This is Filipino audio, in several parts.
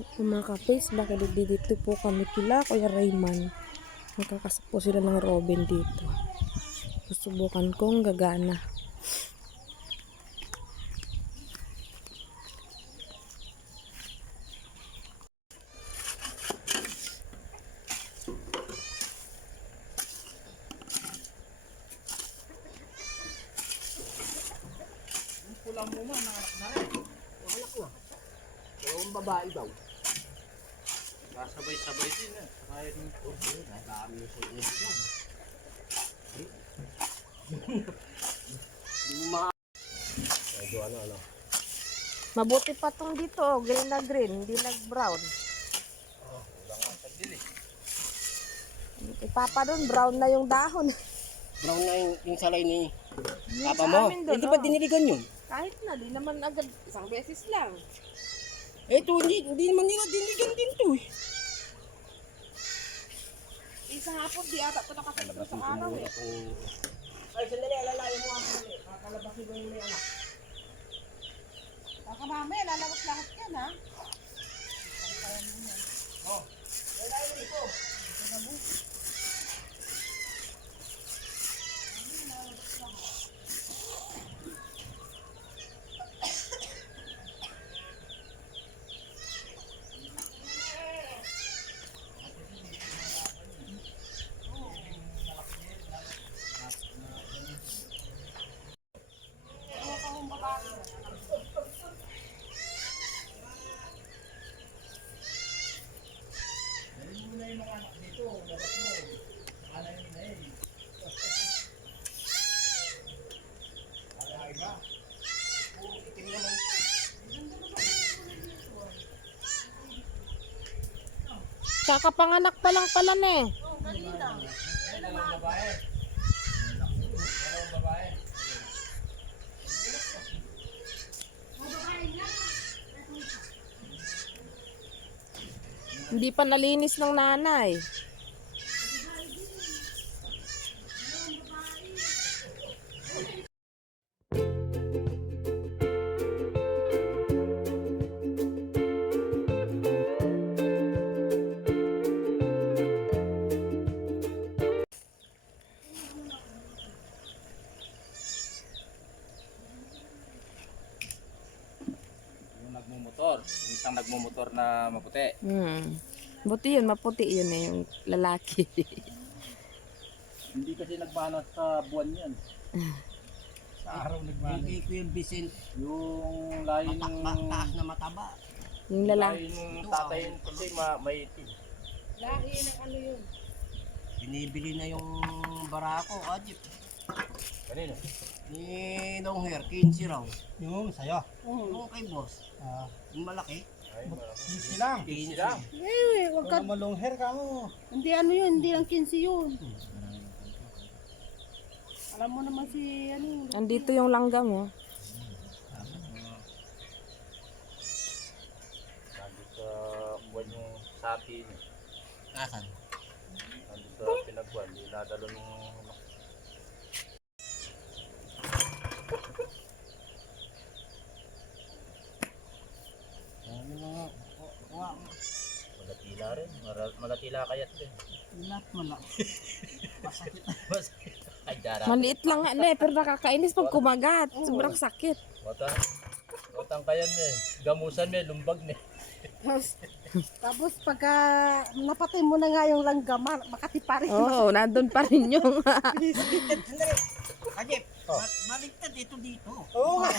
Mga kapis, bakit dito po kami kila Kuya Rayman. Nakakasap po sila ng Robin dito. Susubukan kong gagana. Kulang mo man, nanganak na rin. Nanganak na. Dalawang babae daw. Kasabay-sabay din eh. Kahit yung dami yung sulit yan. Hindi mo medyo ano. Mabuti pa tong dito, green na green, hindi nag-brown. Oh, kulang ang tagdili. Ipapa doon, brown na yung dahon. Brown na yung salay ni Yung papa sa mo. amin doon, Hindi ba oh. diniligan yun? Kahit na, di naman agad, isang beses lang. Ito, hindi naman nila diniligan din to eh. Isang hapon, di ata ito nakasalabas sa araw eh. Ay, sandali, alalayan mo ako sandali. Kakalabasin ko yung may anak. Baka mamaya lalabas lahat yan ha. Oh, alalayan mo ito. Kakapanganak pa lang pala na eh. Hindi pa nalinis ng nanay. Yung nagmumotor, yung isang nagmumotor na maputi. Buti yun, maputi yun eh, yung lalaki. Hindi kasi nagbanat sa buwan yan. Sa araw nagmano. Hindi ko yung Vicent. Yung layo ng Taas na mataba. Yung lalaki. layo ng tatay yun kasi maitim. Lahi ng ano yun. Binibili na yung barako, Ajip. Kanino? Ni Long Hair, 15 raw. Yung sa'yo. Yung kay boss, yung malaki. Ay, Easy lang. 15 lang. Eh, wag Ikaw ka. na malong hair ka mo. Hindi ano yun, hindi lang 15 yun. Alam mo naman si ano. Andito yung langgam oh. Nandito sa buwan yung sapi niya. Asan? Nandito sa pinagbuwan. Dinadalo nung malatila rin. Malatila kayat din. Lahat malaki. Ay, dara. Maliit lang nga eh, pero nakakainis pag kumagat. Sobrang sakit. Watang kayan eh. Gamusan eh, lumbag eh. Tapos pagka napatay mo na nga yung langgam, makati pa rin. Oo, nandun pa rin yung... Ajip, baliktad ito dito. Oo nga.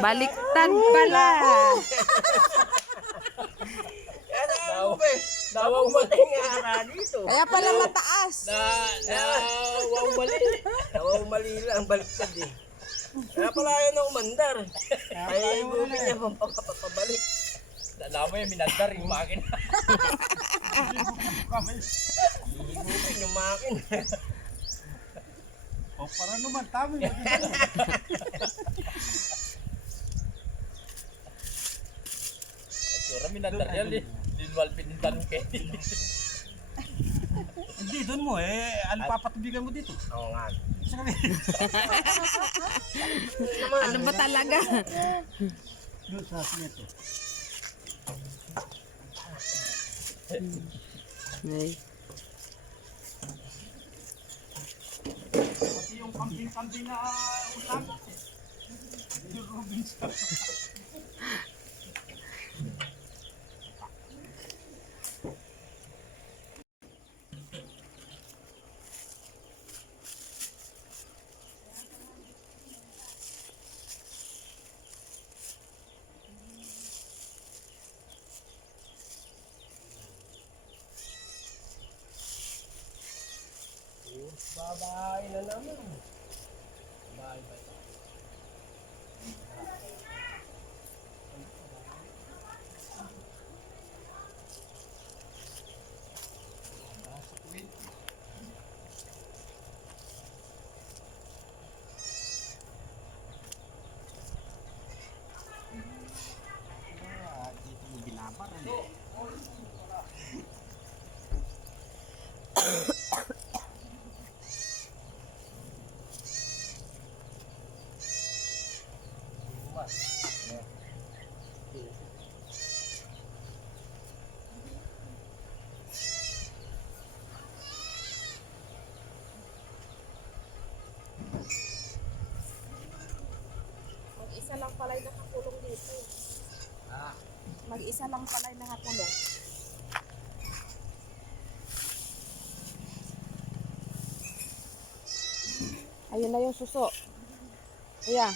Baliktad pala. Nawang mali nga dito. Kaya pala mataas. Nawang mali. Nawang mali lang, baliktad eh. Kaya pala yan ang umandar. Ay, bubi niya papabalik. Alam mo yung minandar yung makin. Hihigupin yung makin. O para naman, tama yun. Sura minandar yan eh. Dinwal pinintanong kayo. Hindi, doon mo eh. Ano papatubigan mo dito? Oo nga. Sa kami. Ano ba talaga? Doon sa simento. Ay. Pati yung kambing-kambing na ulam. Yung Robinson. Babae na naman. Bye bye. Dito mo binabaran. Mag-isa lang pala'y nakakulong dito. Mag-isa lang pala'y nakakulong. Ayun na yung suso. Kuya.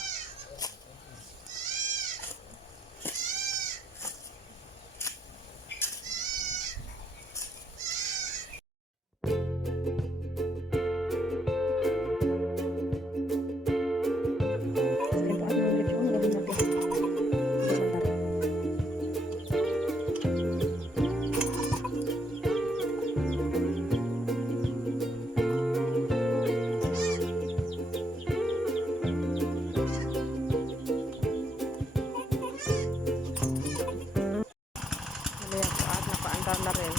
Napaandar na rin.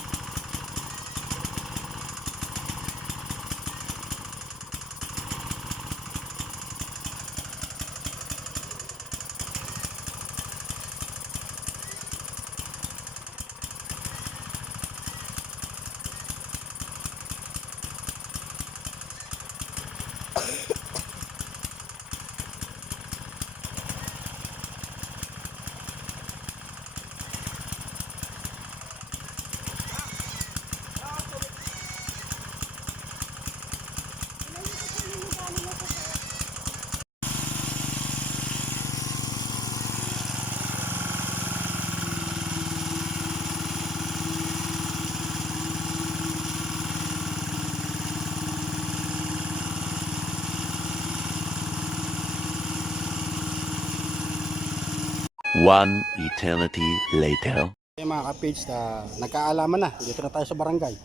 One eternity later. Yung mga ka-page na nagkaalaman na, dito na tayo sa barangay.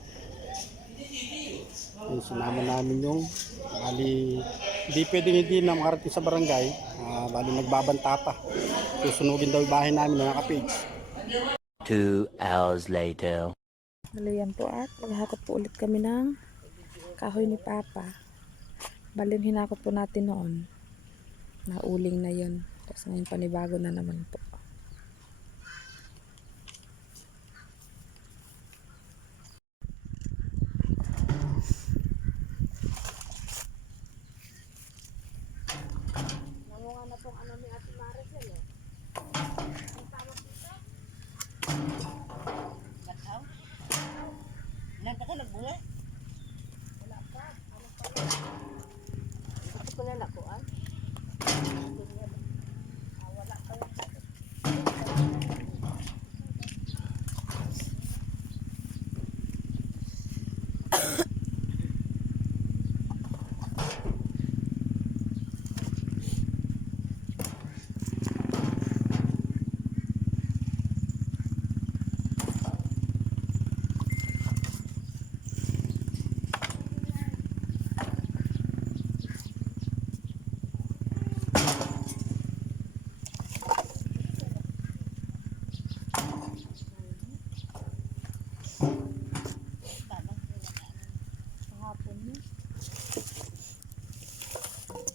Yung sinama namin yung, bali, hindi pwedeng hindi na makarating sa barangay, bali nagbabanta pa. Susunugin daw yung bahay namin mga ka-page. 2 hours later. Nalayan po at maghakot po ulit kami ng kahoy ni Papa. Balin hinakot po natin noon. Nauling na yun. Tapos ngayon panibago na naman po. Nangunga na pong ano ni Ate Maricel eh. Ang tawag dito? Nanta ka nagbunga? Wala pa. Ano pa yun? Ito ko na nakuan. Wala pa yun.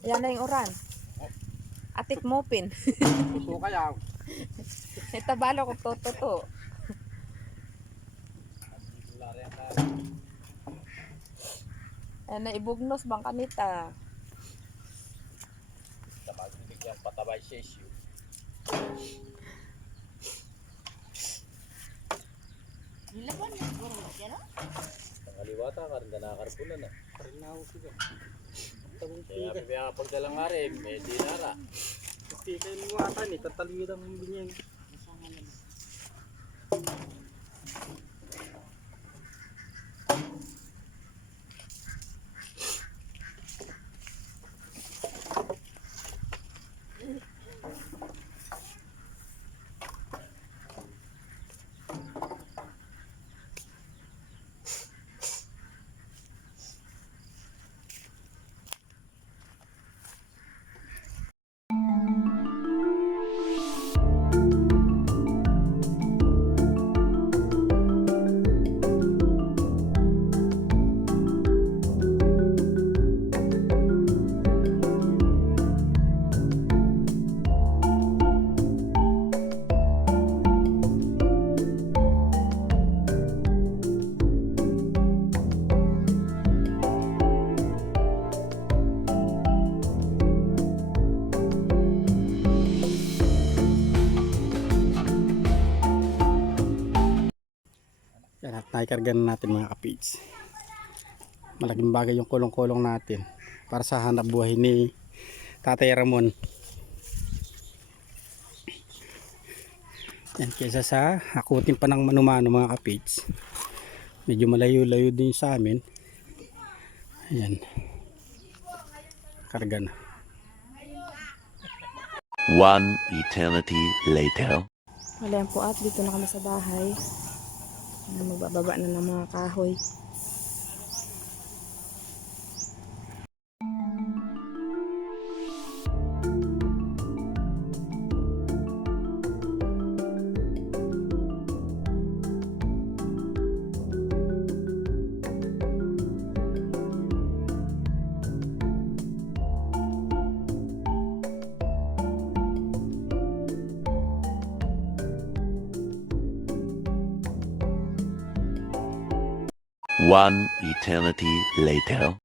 Yan na yung uran. Atik mopin. So kaya, Itabalo ko to. Ano, ibugnos bang kanita? Sa magbibigyan patabay sa issue. Tangaliwata ka rin, nakakarpunan na. Kaya bibigyan ka pagdalang nga rin, may dinara. Hindi kayo niwatan eh, tatalwid ang binyeng. Yan at naikarga na natin mga kapids. Malaking bagay yung kulong-kulong natin para sa hanap buhay ni Tatay Ramon. Yan, kaysa sa hakutin pa ng manumano mga kapids. Medyo malayo-layo din sa amin. Ayan. Karga na. One eternity later. Wala yan po at dito na kami sa bahay. Magbababa na ng mga kahoy. One eternity later.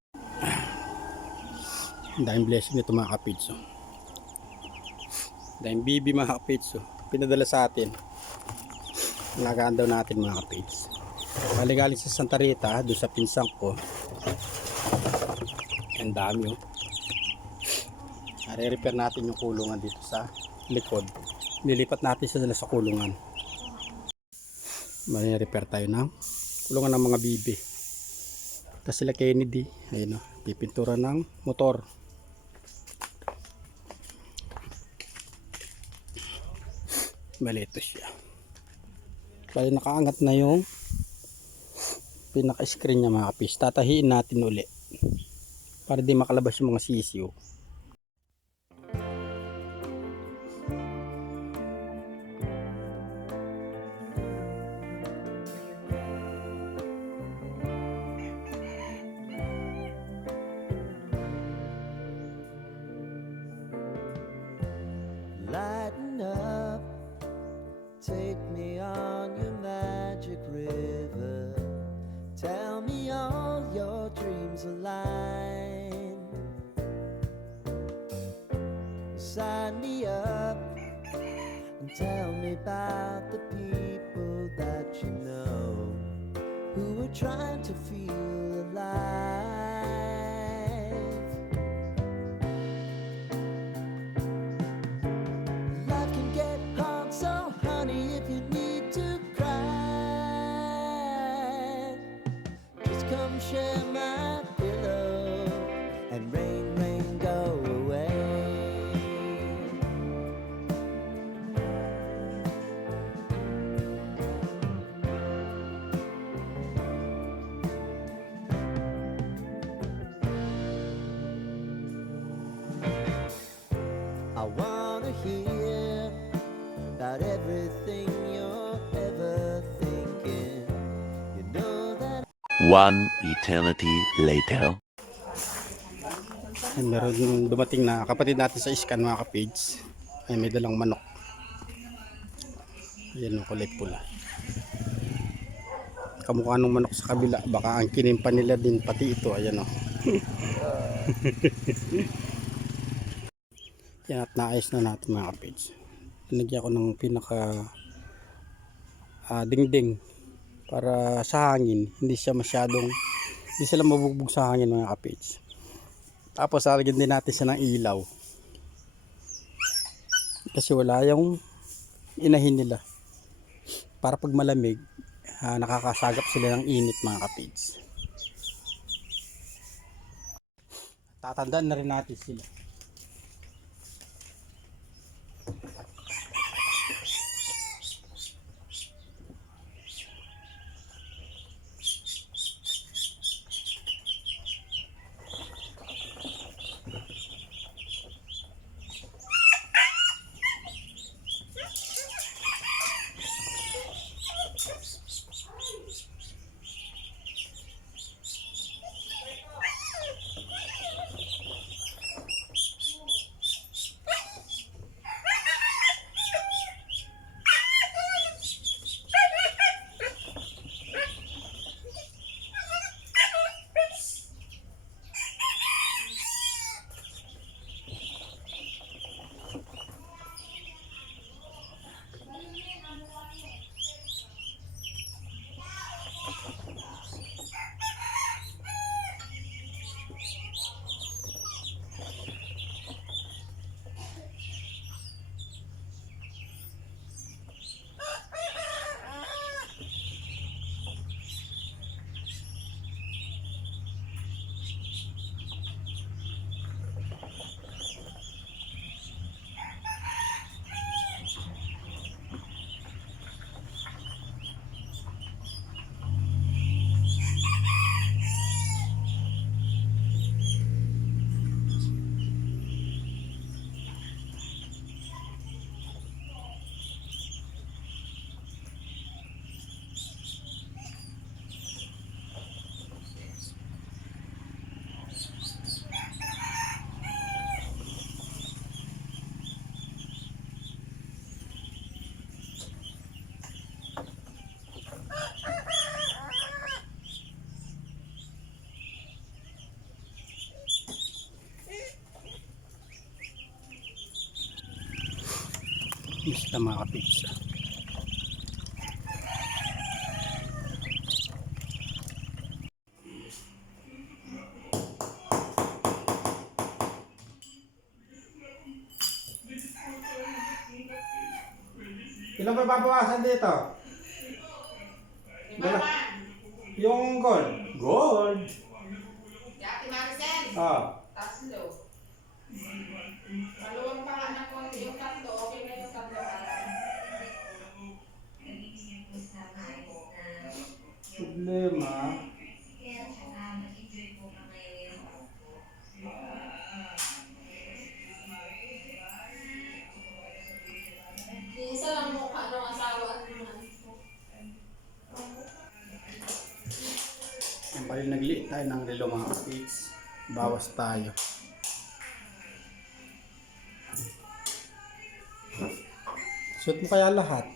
Ang daming blessing nito mga kapids. Daming bibi mga kapids. Pinadala sa atin. Nagaan daw natin mga kapids. Galing sa Santa Rita, doon sa pinsang ko. Ang dami. I-repair natin yung kulungan dito sa likod. Nilipat natin sila sa kulungan. Mali-repair tayo ng kulungan ng mga bibi. Tapos sila Kennedy, ayun o, pipintura ng motor. Malito siya. Bali nakaangat na yung pinaka-screen niya mga kapis. Tatahiin natin uli para di makalabas yung mga sisiyo. Lighten up, take me on your magic river. Tell me all your dreams align. Sign me up and tell me about the people that you know who are trying to feel alive. So honey, if you need to cry, just come share my pillow and rain, rain, go away. I wanna hear about everything you're ever thinking. You know that. One eternity later. And meron dumating na kapatid natin sa iskan mga kapids. Ay may dalang manok. Ayan ang kulay pula. Kamukha ng manok sa kabila. Baka angkinin pa nila din pati ito. Ayan o. Yan at naayos na natin mga kapage. Nagyan ko ng pinaka dingding para sa hangin. Hindi sila mabugbog sa hangin mga kapage. Tapos lalagyan din natin siya ng ilaw. Kasi wala yung inahin nila. Para pag malamig, nakakasagap sila ng init mga kapage. Tatandaan na rin natin sila. Basta mga kapitsa. Ilan ba babawasan dito? Yung gold. Gold. Yati Maricel. Ah. Tatlo. Maluwag pa nga na konti yung tatlo. Okay na yung tatlo. Problema. Isa lang mukha ng asawa at mga Yung pala nagliit tayo ng relo mga kapits. Bawas tayo. Suot mo kaya lahat?